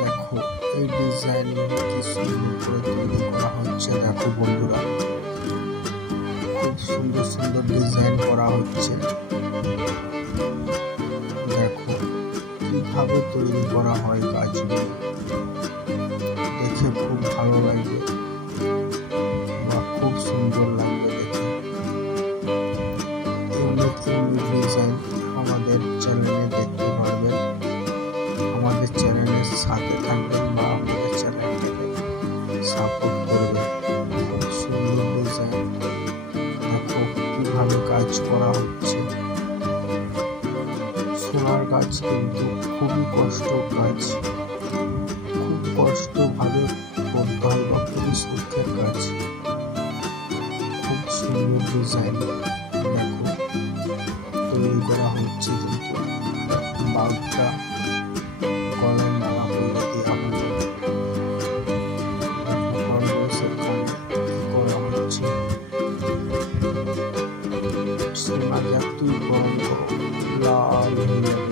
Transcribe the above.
দেখো এই ডিজাইন কি সুন্দর করে তৈরি করা হচ্ছে। দেখো বন্ধুরা, খুব সুন্দর সুন্দর ডিজাইন করা হচ্ছে। দেখো কিভাবে তৈরি করা হয় কাজগুলো, দেখে খুব ভালো লাগবে বা খুব সুন্দর লাগবে দেখে। ইউনিক ইউনিক ডিজাইন আমাদের চ্যানেলে দেখতে পারবেন। আমাদের চ্যানেলের সাথে থাকবেন বা আমাদের চ্যানেলটাকে সাপোর্ট করবেন। খুব সুন্দর ডিজাইন, দেখো কিভাবে কাজ করা হচ্ছে। সোনার কাজ কিন্তু খুবই কষ্ট কাজ, খুব কষ্টভাবে করতে হয় বা খুবই সুখের কাজ। খুব সুন্দর ডিজাইন দেখো তৈরি করা হচ্ছে। কিন্তু বাঘটা গলায় মালা করে দেওয়া হলো। দেখো খরগোশের কানে কি করা হচ্ছে। সোনা যা তুই গরম করো লাল হয়ে যাবে।